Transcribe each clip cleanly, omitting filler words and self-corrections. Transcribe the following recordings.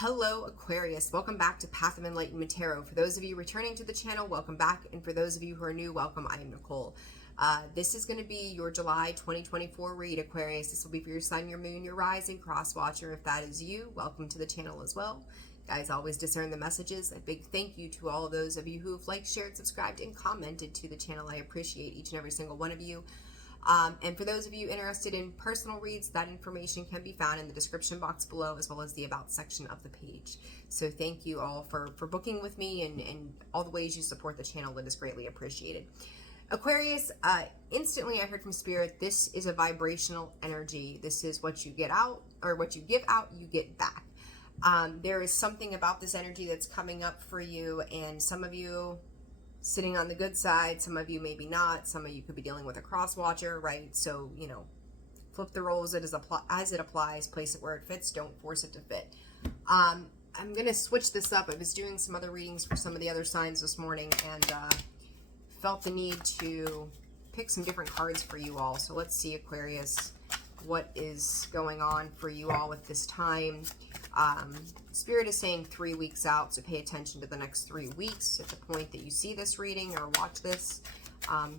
Hello Aquarius, welcome back to Path of Enlightenment Tarot. For those of you returning to the channel, welcome back, and for those of you who are new, welcome. I am Nicole. This is going to be your July 2024 read, Aquarius. This will be for your sun, your moon, your rising, cross watcher. If that is you, welcome to the channel as well. Guys, always discern the messages. A big thank you to all of those of you who have liked, shared, subscribed, and commented to the channel. I appreciate each and every single one of you. And for those of you interested in personal reads, that information can be found in the description box below, as well as the about section of the page. So thank you all for booking with me and all the ways you support the channel. It is greatly appreciated. Aquarius, instantly I heard from Spirit, this is a vibrational energy. This is what you get out, or what you give out, you get back. There is something about this energy that's coming up for you, and some of you sitting on the good side, some of you maybe not, some of you could be dealing with a cross watcher, right? So, you know, flip the roles as it applies, place it where it fits, don't force it to fit. I'm gonna switch this up. I was doing some other readings for some of the other signs this morning, and felt the need to pick some different cards for you all. So let's see, Aquarius, what is going on for you all at this time. Spirit is saying 3 weeks out, so pay attention to the next 3 weeks at the point that you see this reading or watch this.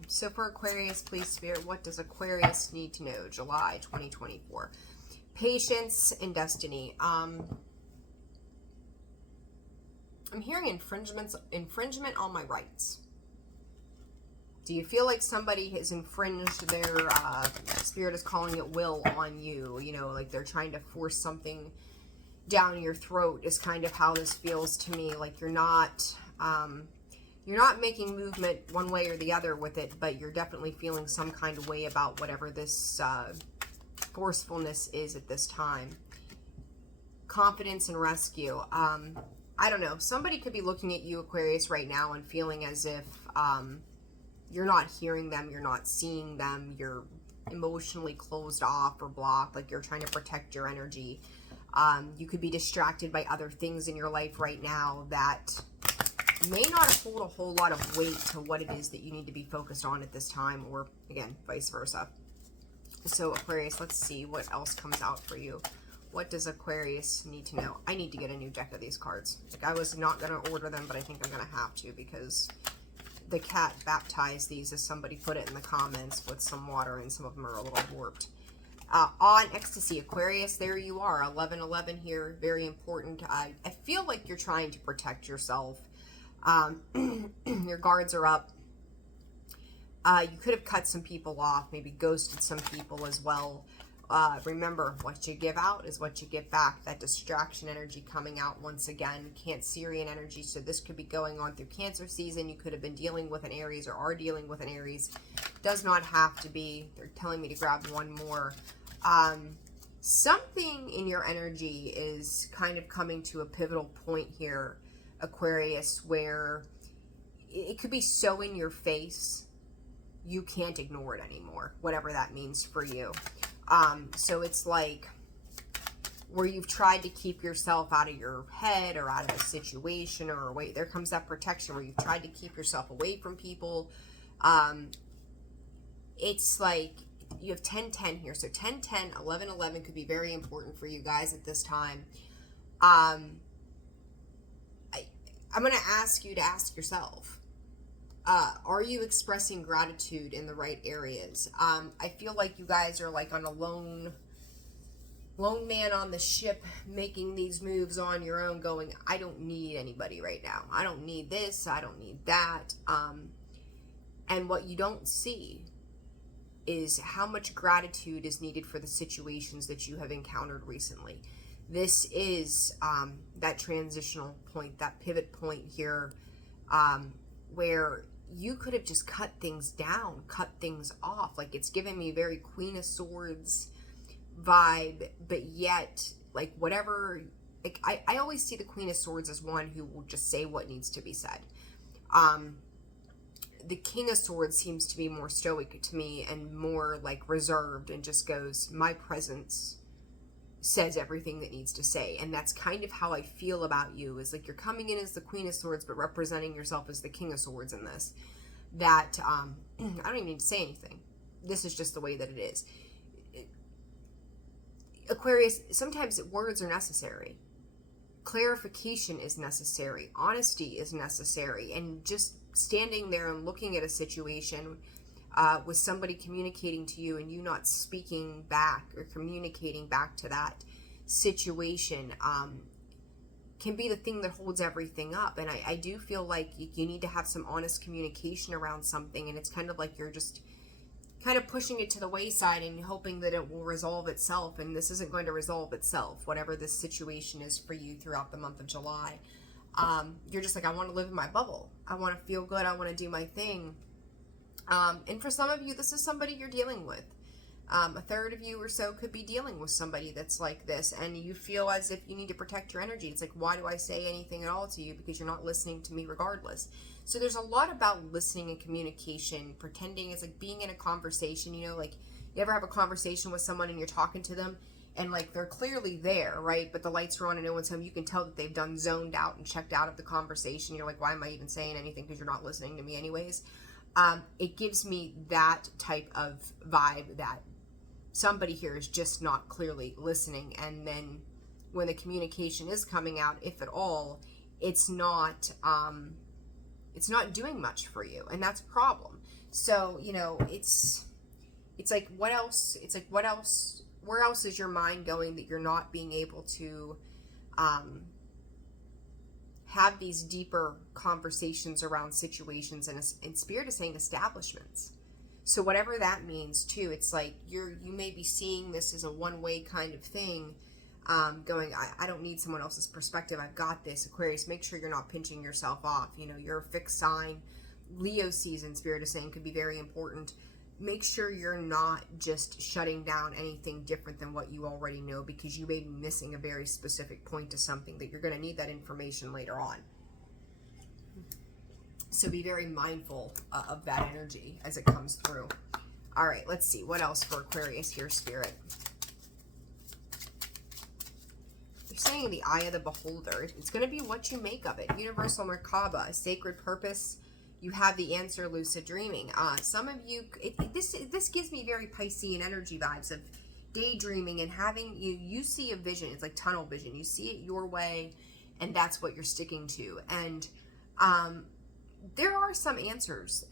So for Aquarius, please, Spirit, what does Aquarius need to know? July 2024. Patience and destiny. I'm hearing infringement on my rights. Do you feel like somebody has infringed their, Spirit is calling it will on you? You know, like they're trying to force something down your throat is kind of how this feels to me. Like you're not making movement one way or the other with it, but you're definitely feeling some kind of way about whatever this forcefulness is at this time. Confidence and rescue. I don't know. Somebody could be looking at you, Aquarius, right now and feeling as if you're not hearing them, you're not seeing them, you're emotionally closed off or blocked, like you're trying to protect your energy. You could be distracted by other things in your life right now that may not hold a whole lot of weight to what it is that you need to be focused on at this time, or again, vice versa. So Aquarius, let's see what else comes out for you. What does Aquarius need to know? I need to get a new deck of these cards. Like, I was not going to order them, but I think I'm going to have to, because the cat baptized these, as somebody put it in the comments, with some water, and some of them are a little warped. On ecstasy, Aquarius, there you are, 1111 here, very important. I feel like you're trying to protect yourself. Your guards are up. You could have cut some people off, maybe ghosted some people as well. Remember, what you give out is what you get back. That distraction energy coming out once again. Cancerian energy, so this could be going on through Cancer season. You could have been dealing with an Aries, or are dealing with an Aries. Does not have to be. They're telling me to grab one more. Something in your energy is kind of coming to a pivotal point here, Aquarius, where it could be so in your face you can't ignore it anymore, whatever that means for you. So it's like where you've tried to keep yourself out of your head or out of a situation, or wait, there comes that protection where you've tried to keep yourself away from people. It's like you have 1010 here. So 1010, 1111 could be very important for you guys at this time. I'm going to ask you to ask yourself, are you expressing gratitude in the right areas? I feel like you guys are like on a lone man on the ship, making these moves on your own, going, I don't need anybody right now. I don't need this. I don't need that. And what you don't see is how much gratitude is needed for the situations that you have encountered recently. This is that transitional point, that pivot point here, where you could have just cut things down, cut things off. Like, it's giving me very Queen of Swords vibe, but yet, like, whatever, like, I always see the Queen of Swords as one who will just say what needs to be said. The King of Swords seems to be more stoic to me and more like reserved, and just goes, my presence says everything that needs to say. And that's kind of how I feel about you, is like you're coming in as the Queen of Swords, but representing yourself as the King of Swords in this. That, I don't even need to say anything. This is just the way that it is. Aquarius, sometimes words are necessary. clarification is necessary. Honesty is necessary. And just standing there and looking at a situation with somebody communicating to you and you not speaking back or communicating back to that situation can be the thing that holds everything up. And I do feel like you need to have some honest communication around something, and it's kind of like you're just kind of pushing it to the wayside and hoping that it will resolve itself, and this isn't going to resolve itself, whatever this situation is for you throughout the month of July. You're just like, I want to live in my bubble. I want to feel good. I want to do my thing. And for some of you, this is somebody you're dealing with. A third of you or so could be dealing with somebody that's like this, and you feel as if you need to protect your energy. It's like, why do I say anything at all to you? Because you're not listening to me regardless. So there's a lot about listening and communication. Pretending it's like being in a conversation, you know, like you ever have a conversation with someone and you're talking to them and like they're clearly there, right? But the lights are on and no one's home. You can tell that they've done zoned out and checked out of the conversation. You're like, why am I even saying anything? Because you're not listening to me anyways. It gives me that type of vibe that somebody here is just not clearly listening. And then when the communication is coming out, if at all, it's not doing much for you, and that's a problem. So, you know, it's like, what else? It's like, what else? Where else is your mind going that you're not being able to have these deeper conversations around situations? And Spirit is saying establishments. So whatever that means too, it's like you may be seeing this as a one-way kind of thing, going, I don't need someone else's perspective. I've got this. Aquarius, make sure you're not pinching yourself off. You know, you're a fixed sign. Leo season, Spirit is saying, could be very important. Make sure you're not just shutting down anything different than what you already know, because you may be missing a very specific point to something that you're going to need that information later on. So be very mindful of that energy as it comes through. All right, let's see. What else for Aquarius here, Spirit? They're saying the eye of the beholder. It's going to be what you make of it. Universal Merkaba, a sacred purpose. You have the answer, lucid dreaming. Some of you, this gives me very Piscean energy vibes of daydreaming and having, you see a vision. It's like tunnel vision. You see it your way, and that's what you're sticking to. And there are some answers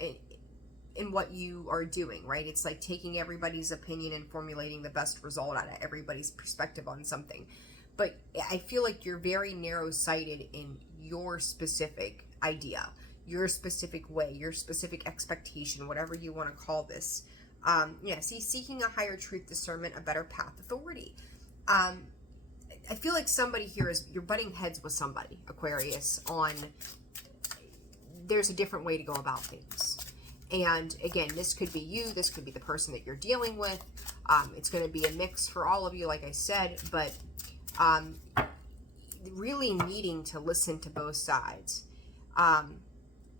in what you are doing, right? It's like taking everybody's opinion and formulating the best result out of everybody's perspective on something. But I feel like you're very narrow-sighted in your specific idea, your specific way, your specific expectation, whatever you want to call this. Yeah, see, seeking a higher truth, discernment, a better path, authority. I feel like somebody here you're butting heads with somebody, Aquarius, on there's a different way to go about things. And again, this could be you, this could be the person that you're dealing with. It's going to be a mix for all of you, like I said, but really needing to listen to both sides.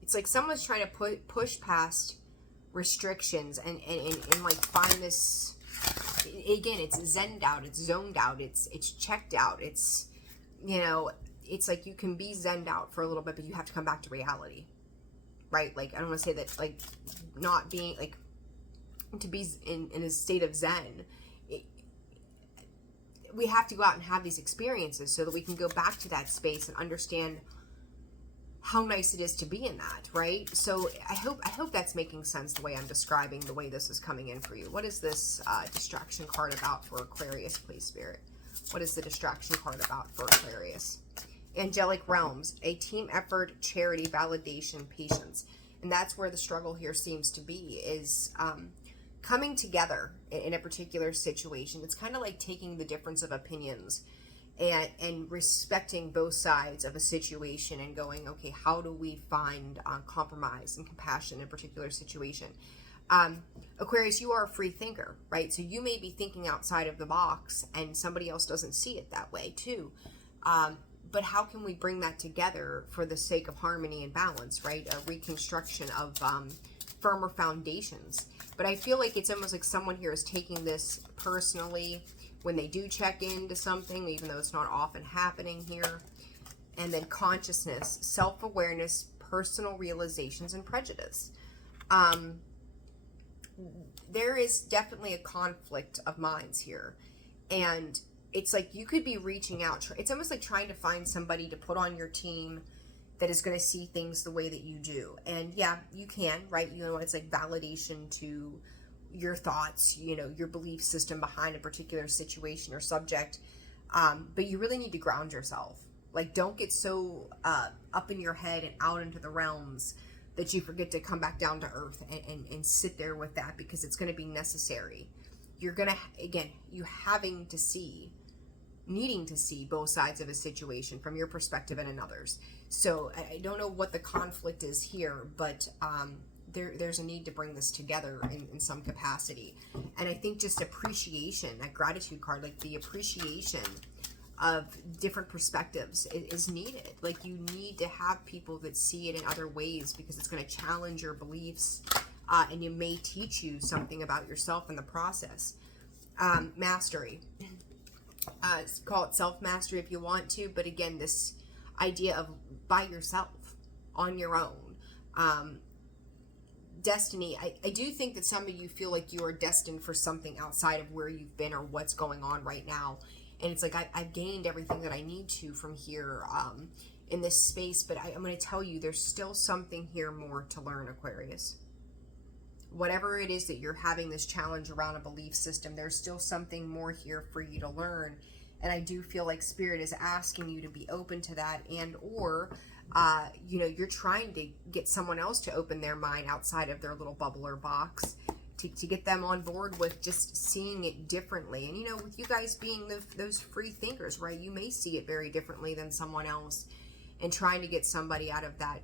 It's like someone's trying to push past restrictions and like find this, again, it's zened out, it's zoned out, it's checked out, it's, you know, it's like you can be zened out for a little bit, but you have to come back to reality, right? Like, I don't want to say that, like, not being, like, to be in a state of zen, we have to go out and have these experiences so that we can go back to that space and understand how nice it is to be in that, right? So I hope that's making sense the way I'm describing the way this is coming in for you. What is this distraction card about for Aquarius, please, Spirit? What is the distraction card about for Aquarius? Angelic realms, a team effort, charity, validation, patience. And that's where the struggle here seems to be, is coming together in a particular situation. It's kind of like taking the difference of opinions and respecting both sides of a situation and going, okay, how do we find compromise and compassion in a particular situation? Aquarius, you are a free thinker, right? So you may be thinking outside of the box and somebody else doesn't see it that way too. But how can we bring that together for the sake of harmony and balance, right? A reconstruction of firmer foundations. But I feel like it's almost like someone here is taking this personally when they do check into something, even though it's not often happening here. And then consciousness, self-awareness, personal realizations, and prejudice. There is definitely a conflict of minds here. And it's like you could be reaching out. It's almost like trying to find somebody to put on your team that is going to see things the way that you do. And yeah, you can, right? You know, it's like validation to your thoughts, you know, your belief system behind a particular situation or subject. But you really need to ground yourself. Like, don't get so up in your head and out into the realms that you forget to come back down to earth and sit there with that, because it's going to be necessary. You're going to, again, you needing to see both sides of a situation from your perspective and another's. So I don't know what the conflict is here, but there's a need to bring this together in some capacity. And I think just appreciation, that gratitude card, like the appreciation of different perspectives is needed. Like, you need to have people that see it in other ways, because it's going to challenge your beliefs, and it may teach you something about yourself in the process. Mastery. Call it self-mastery if you want to, but again, this idea of by yourself, on your own. Destiny. I do think that some of you feel like you are destined for something outside of where you've been or what's going on right now. And it's like, I've gained everything that I need to from here in this space, but I'm going to tell you, there's still something here more to learn, Aquarius. Whatever it is that you're having this challenge around a belief system, there's still something more here for you to learn. And I do feel like Spirit is asking you to be open to that, and or you know, you're trying to get someone else to open their mind outside of their little bubble or box, to get them on board with just seeing it differently. And, you know, with you guys being those free thinkers, right, you may see it very differently than someone else, and trying to get somebody out of that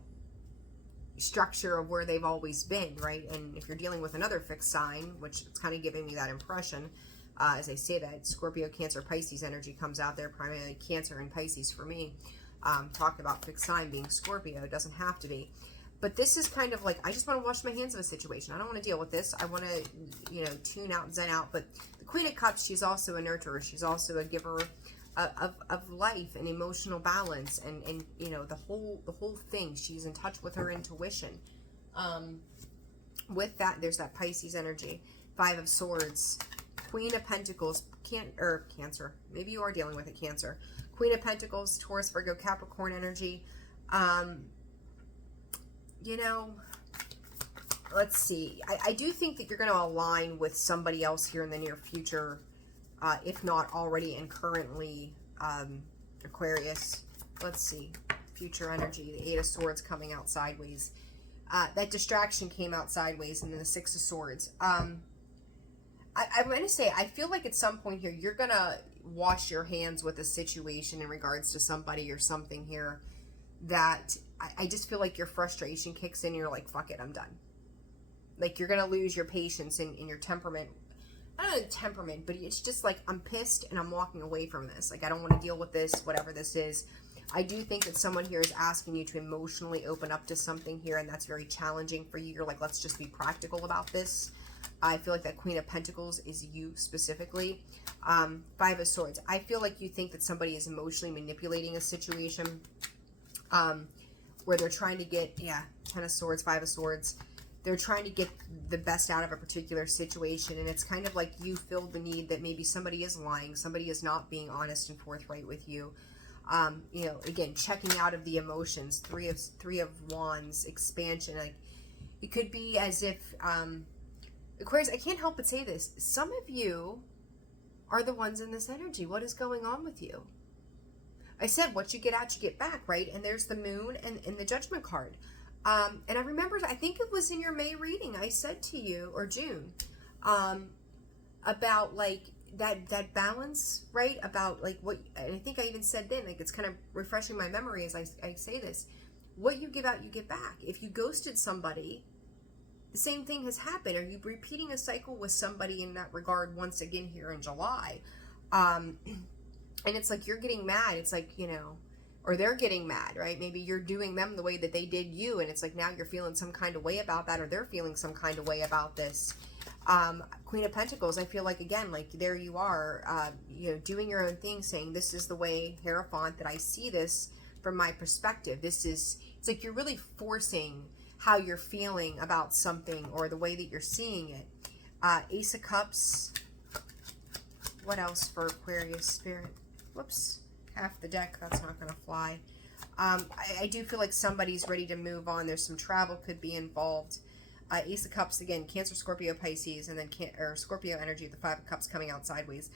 structure of where they've always been, right? And if you're dealing with another fixed sign, which it's kind of giving me that impression, as I say that, Scorpio, Cancer, Pisces energy comes out there, primarily Cancer and Pisces for me. Talk about fixed sign being Scorpio, it doesn't have to be. But this is kind of like, I just want to wash my hands of a situation. I don't want to deal with this. I want to, you know, tune out, zen out. But the Queen of Cups, she's also a nurturer. She's also a giver of life and emotional balance, and you know, the whole thing. She's in touch with her intuition. With that, there's that Pisces energy. 5 of Swords, Queen of Pentacles, Cancer. Maybe you are dealing with it, Cancer. Queen of Pentacles, Taurus, Virgo, Capricorn energy. You know, let's see. I do think that you're going to align with somebody else here in the near future, if not already and currently, Aquarius. Let's see. Future energy, the 8 of Swords coming out sideways. That distraction came out sideways, and then the 6 of Swords. I'm going to say, I feel like at some point here, you're going to wash your hands with a situation in regards to somebody or something here, that I just feel like your frustration kicks in and you're like, fuck it, I'm done. Like, you're going to lose your patience and your temperament. I don't know temperament, but it's just like, I'm pissed and I'm walking away from this. Like, I don't want to deal with this, whatever this is. I do think that someone here is asking you to emotionally open up to something here, and that's very challenging for you. You're like, let's just be practical about this. I feel like that Queen of Pentacles is you specifically. 5 of Swords. I feel like you think that somebody is emotionally manipulating a situation, where they're trying to get, 10 of Swords, 5 of Swords. They're trying to get the best out of a particular situation, and it's kind of like you feel the need that maybe somebody is lying, somebody is not being honest and forthright with you. You know, again, checking out of the emotions. 3 of Wands, expansion. Like, it could be as if, Aquarius, I can't help but say this. Some of you are the ones in this energy. What is going on with you? I said, what you get out, you get back, right? And there's the Moon and the Judgment card. And I remember, I think it was in your May reading, I said to you, or June, about like that balance, right? About like what, and I think I even said then, like, it's kind of refreshing my memory as I say this. What you give out, you get back. If you ghosted somebody, the same thing has happened. Are you repeating a cycle with somebody in that regard once again here in July? And it's like, you're getting mad. It's like, you know, or they're getting mad, right? Maybe you're doing them the way that they did you, and it's like, now you're feeling some kind of way about that, or they're feeling some kind of way about this. Queen of Pentacles, I feel like, again, like, there you are, you know, doing your own thing, saying, this is the way, Hierophant, that I see this from my perspective. This is, it's like you're really forcing how you're feeling about something, or the way that you're seeing it. Ace of Cups, What else for Aquarius Spirit? Whoops, half the deck, that's not going to fly. I do feel like somebody's ready to move on. There's some travel could be involved. Ace of Cups, again, Cancer, Scorpio, Pisces, and then Scorpio energy, the Five of Cups coming out sideways.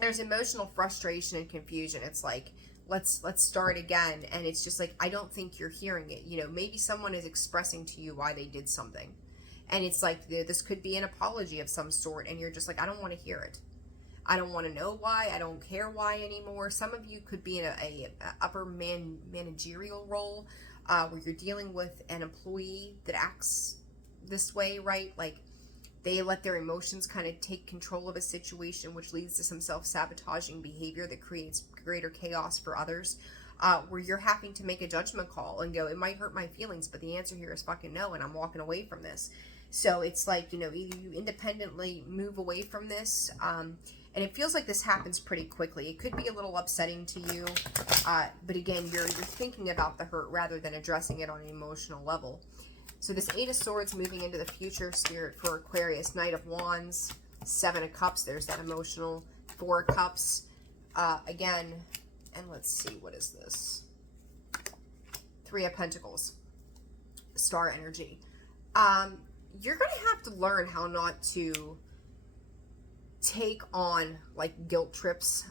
There's emotional frustration and confusion. It's like, let's start again. And it's just like, I don't think you're hearing it. You know, maybe someone is expressing to you why they did something. And it's like, this could be an apology of some sort. And you're just like, I don't want to hear it. I don't want to know why. I don't care why anymore. Some of you could be in a upper managerial role where you're dealing with an employee that acts this way, right? Like, they let their emotions kind of take control of a situation, which leads to some self-sabotaging behavior that creates greater chaos for others, where you're having to make a judgment call and go, it might hurt my feelings, but the answer here is fucking no, and I'm walking away from this. So it's like, you know, either you independently move away from this, and it feels like this happens pretty quickly. It could be a little upsetting to you, but again, you're thinking about the hurt rather than addressing it on an emotional level. So this Eight of Swords moving into the future, Spirit, for Aquarius. Knight of Wands, Seven of Cups. There's that emotional. Four of Cups. Again, and let's see, what is this? Three of Pentacles. Star energy. You're going to have to learn how not to take on, like, guilt trips.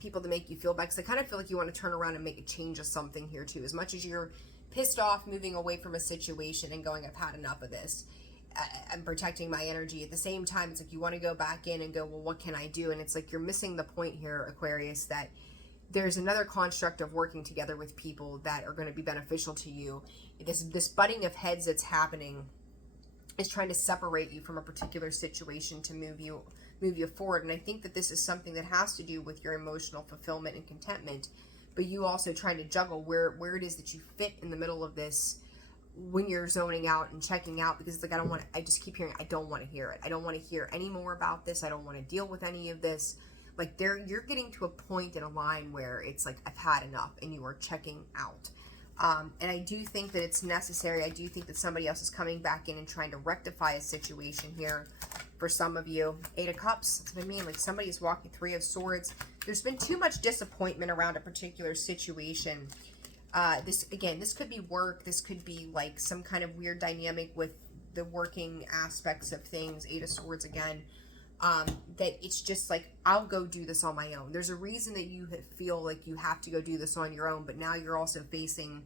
People to make you feel bad. Because I kind of feel like you want to turn around and make a change of something here, too. As much as you're pissed off moving away from a situation and going, I've had enough of this, I'm protecting my energy. At the same time, it's like you want to go back in and go, well, what can I do? And it's like you're missing the point here, Aquarius, that there's another construct of working together with people that are going to be beneficial to you. This butting of heads that's happening is trying to separate you from a particular situation to move you forward. And I think that this is something that has to do with your emotional fulfillment and contentment, but you also trying to juggle where it is that you fit in the middle of this when you're zoning out and checking out, because it's like, I just keep hearing, I don't want to hear it. I don't want to hear any more about this. I don't want to deal with any of this. Like, you're getting to a point in a line where it's like, I've had enough, and you are checking out. And I do think that it's necessary. I do think that somebody else is coming back in and trying to rectify a situation here for some of you. Eight of Cups, that's what I mean. Like, somebody's walking. Three of Swords. There's been too much disappointment around a particular situation. This could be work. This could be like some kind of weird dynamic with the working aspects of things. Eight of Swords again. That it's just like, I'll go do this on my own. There's a reason that you feel like you have to go do this on your own, but now you're also facing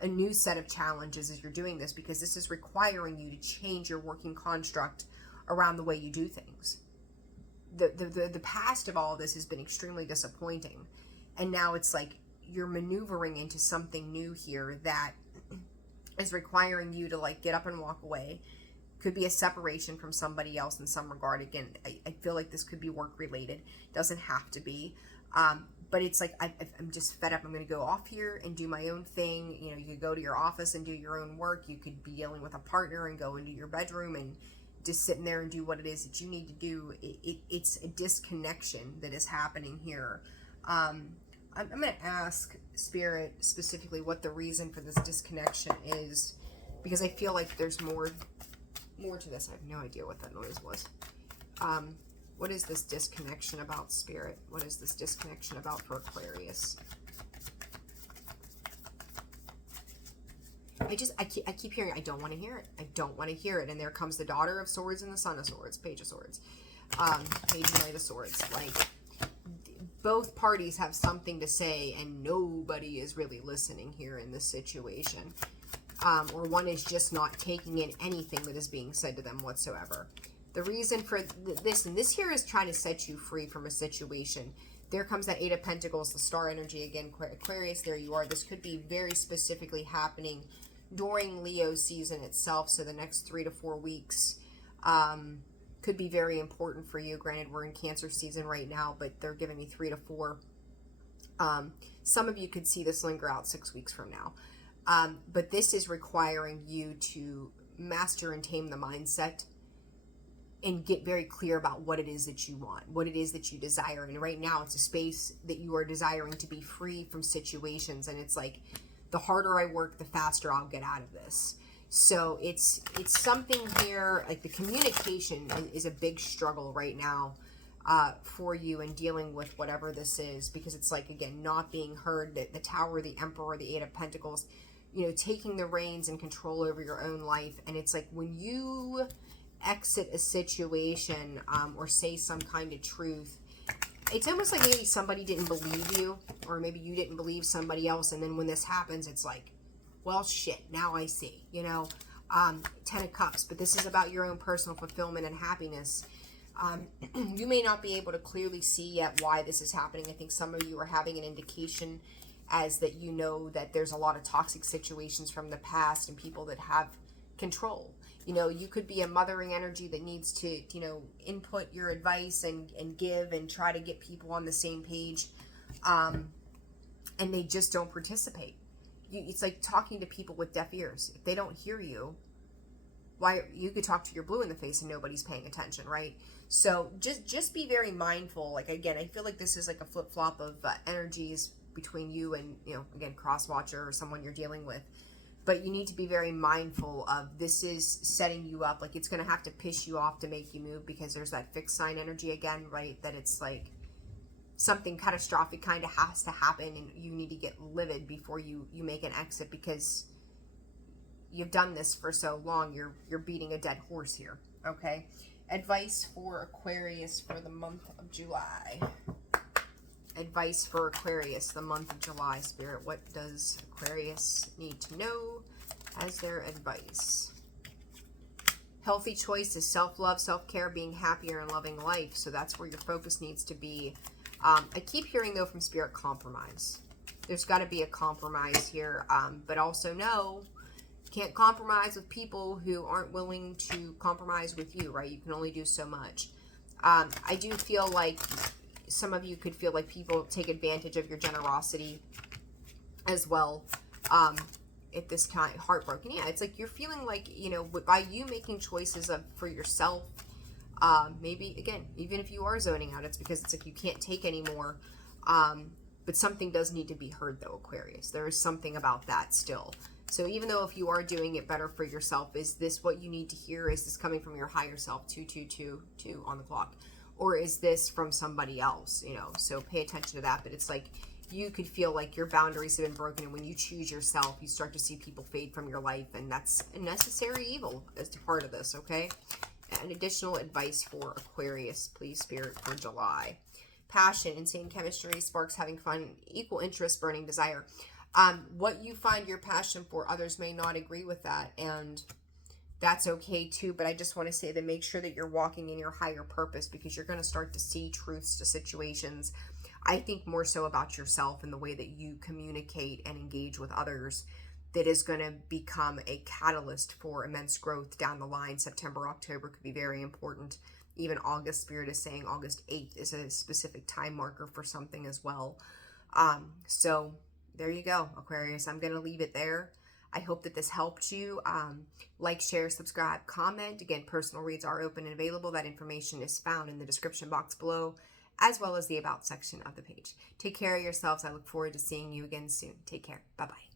a new set of challenges as you're doing this, because this is requiring you to change your working construct around the way you do things. The past of all of this has been extremely disappointing, and now it's like you're maneuvering into something new here that is requiring you to, like, get up and walk away. Could be a separation from somebody else in some regard. Again, I feel like this could be work related. Doesn't have to be. But it's like, I'm just fed up. I'm going to go off here and do my own thing. You know, you could go to your office and do your own work. You could be dealing with a partner and go into your bedroom and just sit in there and do what it is that you need to do. It's a disconnection that is happening here. I'm going to ask Spirit specifically what the reason for this disconnection is, because I feel like there's more to this. I have no idea what that noise was. What is this disconnection about, Spirit? What is this disconnection about for Aquarius? I keep hearing, I don't want to hear it. I don't want to hear it. And there comes the Daughter of Swords and the Son of Swords, Page of Swords, Page and Knight of Swords. Like, both parties have something to say, and nobody is really listening here in this situation. Or one is just not taking in anything that is being said to them whatsoever. The reason for this, and this here is trying to set you free from a situation. There comes that Eight of Pentacles, the star energy again, Aquarius, there you are. This could be very specifically happening during Leo season itself, so the next 3 to 4 weeks could be very important for you. Granted, we're in Cancer season right now, but they're giving me 3 to 4. Some of you could see this linger out 6 weeks from now. But this is requiring you to master and tame the mindset and get very clear about what it is that you want, what it is that you desire. And right now it's a space that you are desiring to be free from situations. And it's like, the harder I work, the faster I'll get out of this. So it's something here, like the communication is a big struggle right now. for you in dealing with whatever this is, because it's like, again, not being heard, the Tower, the Emperor, the Eight of Pentacles, you know, taking the reins and control over your own life. And it's like when you exit a situation or say some kind of truth, it's almost like maybe somebody didn't believe you, or maybe you didn't believe somebody else, and then when this happens, it's like, well, shit, now I see, you know. 10 of Cups, but this is about your own personal fulfillment and happiness. You may not be able to clearly see yet why this is happening. I think some of you are having an indication as that you know that there's a lot of toxic situations from the past and people that have control. You know, you could be a mothering energy that needs to, you know, input your advice and give and try to get people on the same page, and they just don't participate. It's like talking to people with deaf ears. If they don't hear you, why? You could talk to your blue in the face and nobody's paying attention, right? So just be very mindful. Like, again, I feel like this is like a flip-flop of energies between you and, you know, again, cross-watcher or someone you're dealing with. But you need to be very mindful of, this is setting you up. Like, it's going to have to piss you off to make you move, because there's that fixed sign energy again, right? That it's like something catastrophic kind of has to happen, and you need to get livid before you make an exit, because you've done this for so long. You're beating a dead horse here, okay? Advice for Aquarius for the month of July. Advice for Aquarius, the month of July. Spirit, what does Aquarius need to know as their advice? Healthy choice is self-love, self-care, being happier and loving life. So that's where your focus needs to be. I keep hearing, though, from Spirit, compromise. There's got to be a compromise here, but also know you can't compromise with people who aren't willing to compromise with you, right? You can only do so much. I do feel like some of you could feel like people take advantage of your generosity as well at this time. Heartbroken. Yeah, it's like you're feeling like, you know, by you making choices for yourself, maybe, again, even if you are zoning out, it's because it's like you can't take anymore. But something does need to be heard, though, Aquarius. There is something about that still. So even though if you are doing it better for yourself, is this what you need to hear? Is this coming from your higher self, 2222 on the clock? Or is this from somebody else, you know? So pay attention to that. But it's like you could feel like your boundaries have been broken, and when you choose yourself, you start to see people fade from your life, and that's a necessary evil as part of this, okay? And additional advice for Aquarius, please, Spirit, for July. Passion, insane chemistry, sparks, having fun, equal interest, burning desire. What you find your passion for, others may not agree with that, and that's okay too. But I just want to say that make sure that you're walking in your higher purpose, because you're going to start to see truths to situations. I think more so about yourself and the way that you communicate and engage with others, that is going to become a catalyst for immense growth down the line. September, October could be very important. Even August, Spirit is saying August 8th is a specific time marker for something as well. So there you go, Aquarius. I'm going to leave it there. I hope that this helped you. Like, share, subscribe, comment. Again, personal reads are open and available. That information is found in the description box below, as well as the About section of the page. Take care of yourselves. I look forward to seeing you again soon. Take care. Bye-bye.